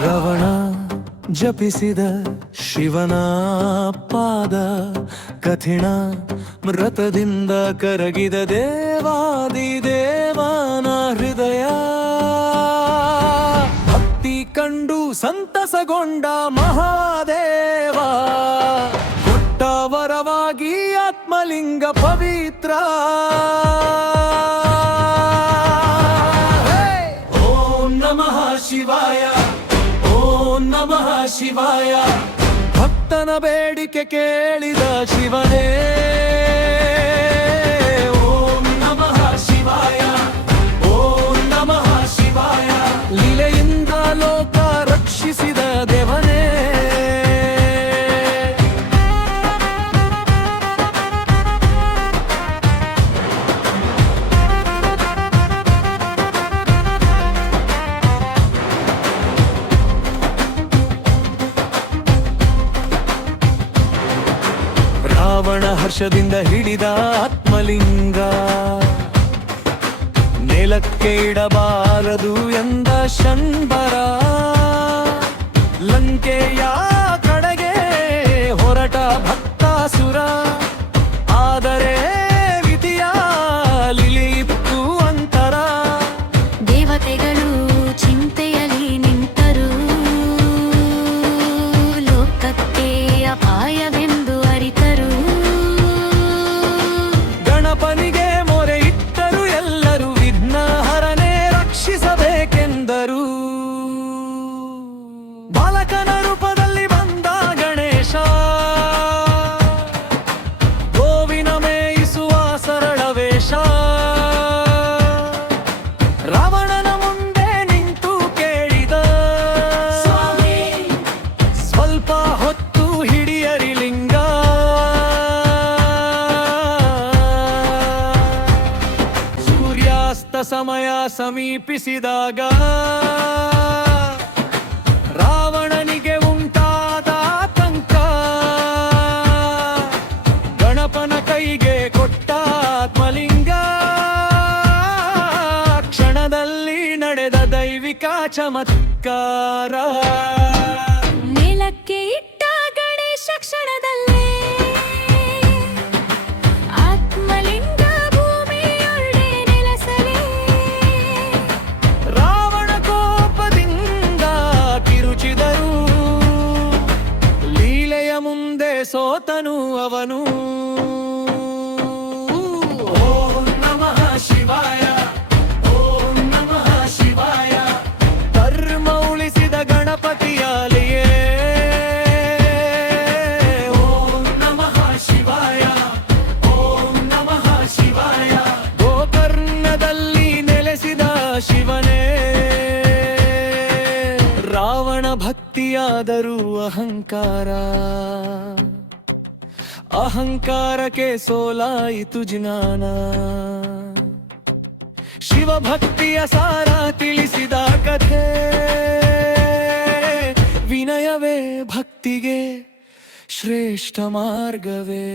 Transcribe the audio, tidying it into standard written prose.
ರವಣ ಜಪಿಸಿದ ಶಿವನ ಪಾದ ಕಠಿಣ ಮೃತದಿಂದ ಕರಗಿದ ದೇವಾದಿ ದೇವನ ಹೃದಯ ಭಕ್ತಿ ಕಂಡು ಸಂತಸಗೊಂಡ ಮಹಾದೇವ ಕೊಟ್ಟ ವರವಾಗಿ ಆತ್ಮಲಿಂಗ ಪವಿತ್ರ ಓಂ ನಮಃ ಶಿವಾಯ ಓಂ ನಮಃ ಶಿವಾಯ ಭಕ್ತನ ಬೇಡಿಕೆ ಕೇಳಿದ ಶಿವನೇ ಓಂ ನಮಃ ಶಿವಾಯ ಓಂ ನಮಃ ಶಿವಾಯ ಲೀಲೆಯಿಂದ ಲೋಕ ರಕ್ಷಿಸಿದ ದೇವನೇ ರಾವಣ ಹರ್ಷದಿಂದ ಹಿಡಿದ ಆತ್ಮಲಿಂಗ ನೆಲಕ್ಕೆ ಇಡಬಾರದು ಎಂದ ಶಂಬರ ಲಂಕೆಯ ಕಡೆಗೆ ಹೊರಟ ಭಕ್ತಾಸುರ ಆದರೆ ವಿಧಿಯ ಲೀಲೆಯಿತ್ತು ಅಂತರ ದೇವತೆಗಳು ಚಿಂತೆಯಲ್ಲಿ ನಿಂತರು ಲೋಕಕ್ಕೆ ಅಪಾಯವೆಂದು ಅರಿತರು ಗಣಪನಿಗೆ ಮೊರೆ ಇಟ್ಟರು ಎಲ್ಲರೂ ವಿಘ್ನಹರನೇ ರಕ್ಷಿಸಬೇಕೆಂದರು ಬಾಲಕನ ರೂಪದಲ್ಲಿ ಬಂದ ಗಣೇಶ ಗೋವಿನ ಮೇಯಿಸುವ ಸರಳ ವೇಷ ರಾವಣನ ಮುಂದೆ ನಿಂತು ಕೇಳಿದ ಸ್ವಲ್ಪ ಹೊತ್ತು ಹಿಡಿಯರಿ ಲಿಂಗ ಸೂರ್ಯಾಸ್ತ ಸಮಯ ಸಮೀಪಿಸಿದಾಗ ರಾವಣನಿಗೆ ಉಂಟಾದ ಆತಂಕ ಗಣಪನ ಕೈಗೆ ಕೊಟ್ಟ ಆತ್ಮಲಿಂಗ ಕ್ಷಣದಲ್ಲಿ ನಡೆದ ದೈವಿಕ ಚಮತ್ಕಾರ ನೆಲಕ್ಕೆ ಇಟ್ಟ ಗಣೇಶ ಕ್ಷಣದಲ್ಲೇ ಆತ್ಮಲಿಂಗ ಭೂಮಿಯೊಳಗೆ ನೆಲೆಸಲಿ ರಾವಣ ಕೋಪದಿಂದ ಕಿರುಚಿದರು ಲೀಲೆಯ ಮುಂದೆ ಸೋತನು ಅವನು ಓಂ ನಮಃ ಶಿವಾಯ ಓಂ ನಮಃ ಶಿವಾಯ ಧರ್ಮ ಉಳಿಸಿದ ಗಣಪತಿಯಾಲಿಯೇ ಓಂ ನಮಃ ಶಿವಾಯ ಓಂ ನಮಃ ಶಿವಾಯ ಗೋಕರ್ಣದಲ್ಲಿ ನೆಲೆಸಿದ ಶಿವನೇ ರಾವಣ ಭಕ್ತಿಯಾದರೂ ಅಹಂಕಾರಕ್ಕೆ ಸೋಲಾಯಿತು ಜ್ಞಾನ ಶಿವಭಕ್ತಿಯ ಸಾರ ತಿಳಿಸಿದ ಕಥೆ ವಿನಯವೇ ಭಕ್ತಿಗೆ ಶ್ರೇಷ್ಠ ಮಾರ್ಗವೇ